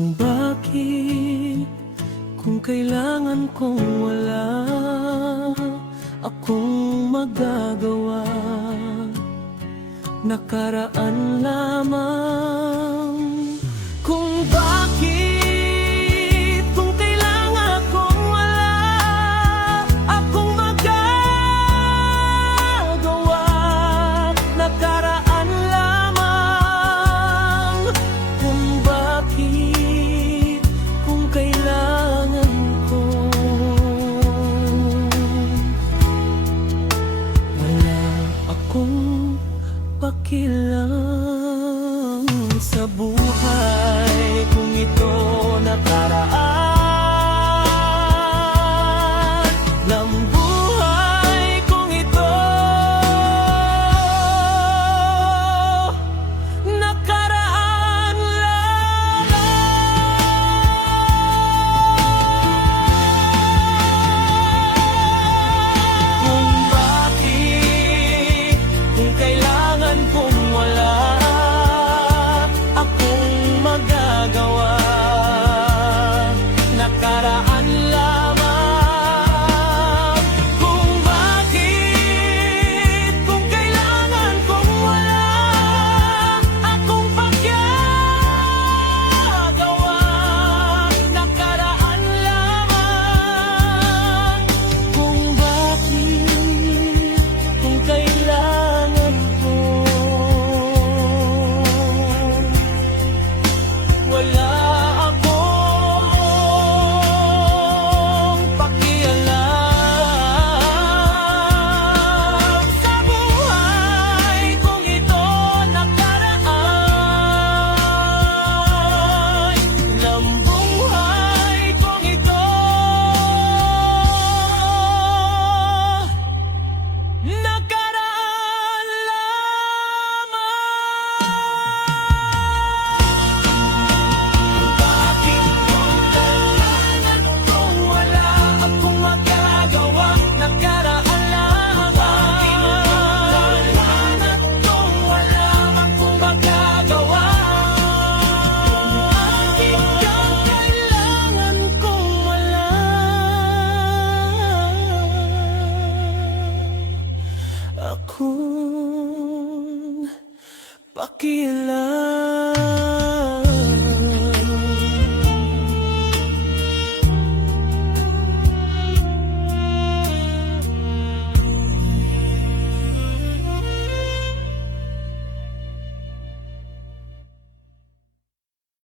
Kung bakit, kung kailangan kong wala akong magagawa, nakaraan lamang. Kung bakit, kung kailangan kong wala akong magagawa, nakaraan lamang. Kung bakit, kung kailangan ko wala akong pakialam sa buhay kung ito nakaraan ng buhay kung ito nakaraan lamang. Kung bakit, kung kailangan kong wala akong magagawa, nakaraan lamang. Kung bakit, kung kailangan kong wala akong pagyagawa, nakaraan lamang. Kung bakit, kung kailangan ko wala akong pakialam sa buhay kung ito nakaraan ng buhay kung ito nakaraan lamang. Bakit kung kailangan kung wala akong magagawa, nakaraan lamang. Bakit kung wala akong magagawa, bakit kung kailangan kung wala akong pakialam.